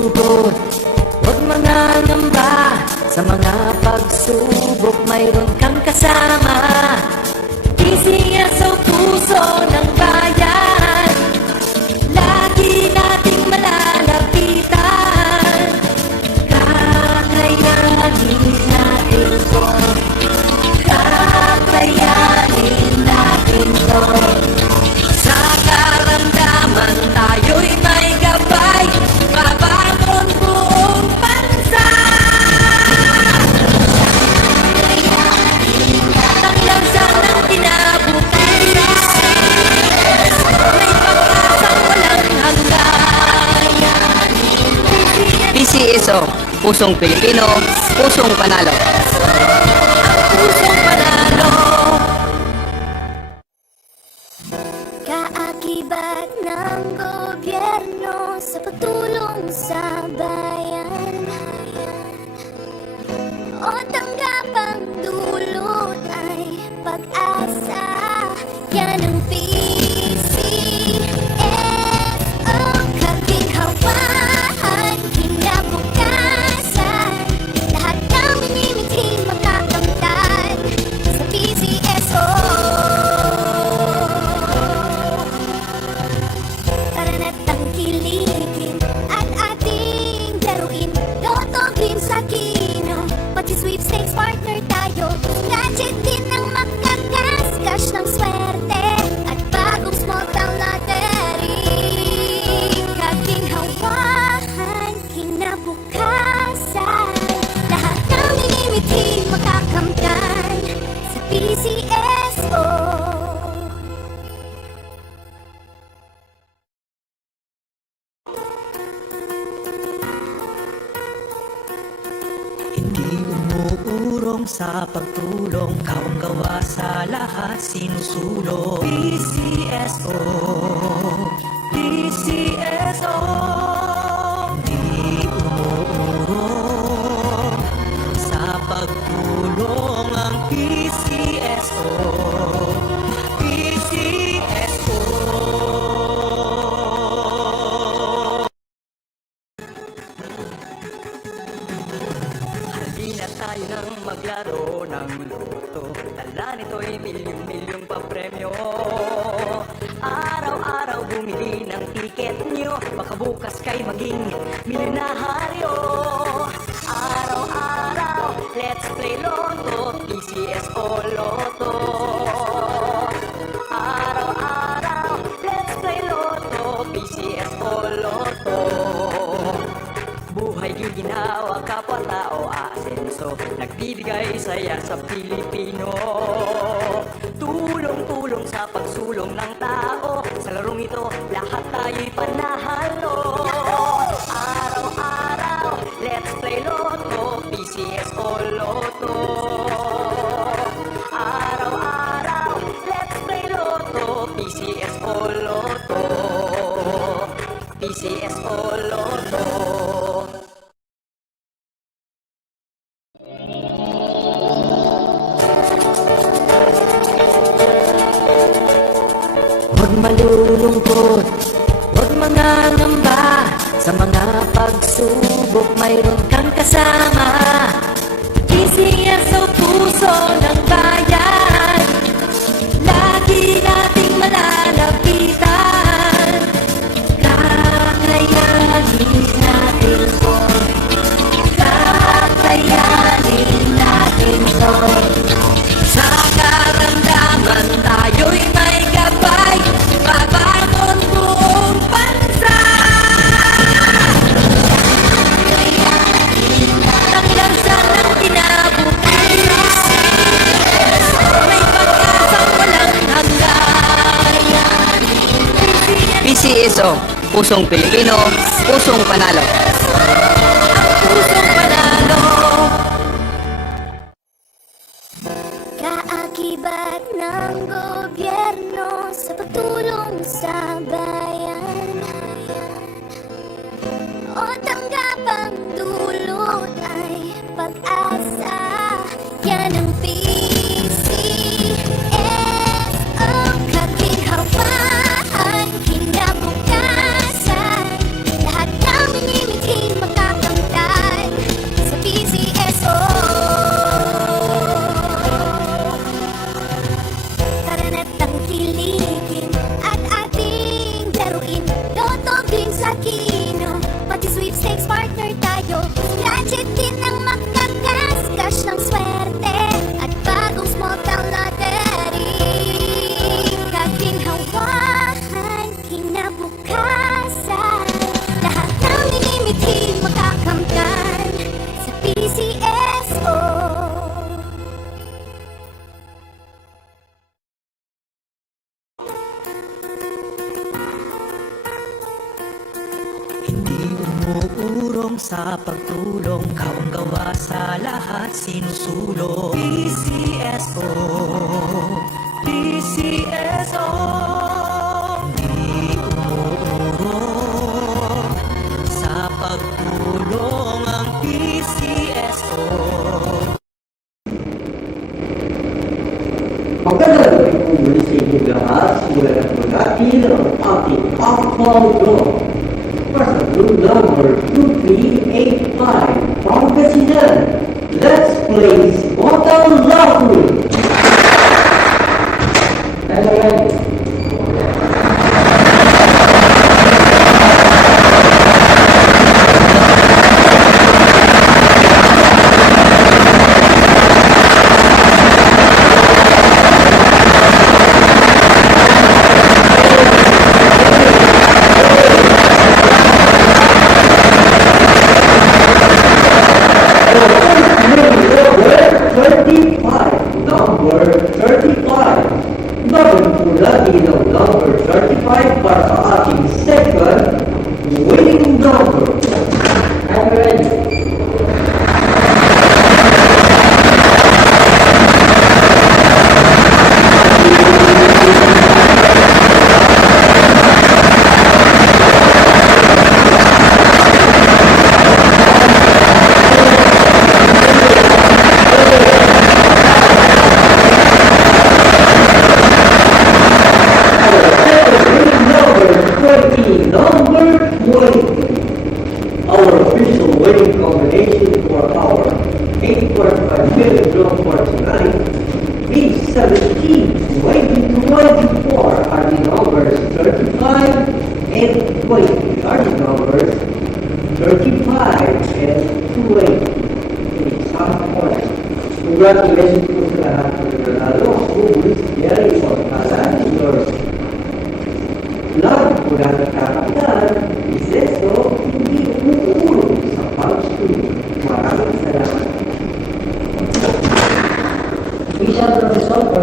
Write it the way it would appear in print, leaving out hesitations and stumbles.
malulungkot, huwag mangangamba. Sa mga pagsubok mayroon kang kasama. PCS sa puso ng bayan, lagi nating malalapitan. Kakayanin natin to, kakayanin natin to. Sa karamdaman tayo'y may gabay, babangon buong bansa. Tanglansan ng kinabukasan, may pag-asang walang hanggan. PCSO, pusong Pilipino, pusong panalo. Pusong panalo. Kaakibat ng gobyerno sa pagtulong sa bayan, o tanggapang dulot ay pag-asa. Yan ang PCSO, kaginhawahan, kinabukasan. Lahat ng minimiting makakamtan sa PCSO. Tara na't tangkilikin at ating laruin. Lotto, green sa kino, pati sweepstakes partner tayo. Gadget din ang makagasgas ng swerte at bagong small town lottery. Kaginhawahan, kinabukasan. Lahat ng minimiting makakamtan sa PCSO. Hindi umuurong sa pagtulong, kawang-gawa sa lahat sinusulong. PCSO, PCSO. Hindi umuurong sa pagtulong ang PCSO, PCSO. Halina tayo nang maglaro ng loto. Dala nito'y milyong-milyong papremyo. Araw-araw bumili ng tiket nyo, baka bukas kay maging milyonaryo. Araw-araw, let's play Lotto, PCSO Lotto. Araw-araw, let's play Lotto, PCSO Lotto. Buhay giginawa, kapwa-tao aasenso, nagbibigay saya sa Pilipino. Tulong-tulong sa pagsulong ng tao, sa larong ito lahat tayo'y panahalo. Araw-araw, let's play Lotto, PCSO Lotto. Araw-araw, let's play Lotto, PCSO Lotto. PCSO Lotto. Huwag malulungkot, huwag mangangamba. Sa mga pagsubok mayroon kang kasama. PCS sa puso ng bayan, lagi nating malalapitan. Kakayanin natin to, kakayanin natin to. Sa karamdaman tayo'y may gabay, babangon buong bansa. Tanglansan ng kinabukasan, may pag-asang walang hanggan. PCSO, pusong Pilipino, pusong panalo. Pusong panalo. Kaakibat ng gobyerno sa pagtulong sa bayan, o tanggapang dulot ay pag-asa. Yan ang PCSO, kaginhawahan, kinabukasan. Lahat ng minimiting tangkilikin at ating laruin. Lotto Green sa Kino, pati sweepstakes partner tayo. Gadget din ang makakas ng swerte at bagong small town lottery. Kaginhawahan, kinabukasan, lahat ng nilimitin makakamtan sa PCSO. Hindi umuurong sa pagtulong, kawang gawa sa lahat sinusulong. PCSO, PCSO. Hindi umuurong sa pagtulong ang PCSO. Magandang gabi po muli sa inyong lahat. Simulan at magatin ang ating Akmal Draw. First, the blue number 2385, Pangasinan. Let's play Bottle Lottery. Number 35. Number lucky number 35 para sa ating second winning number. I'm ready. Our official winning combination for our 8.5 million draw for tonight is 17, waiting to 24 are the numbers 35 and 20 are the numbers 35 and 20. It's half point. Congratulations po sa lahat ng nanalo. Who is very important in your love po natin kakapitan. PCSO, hindi umuulong sa pag-studio. Maraming salamat. We shall result for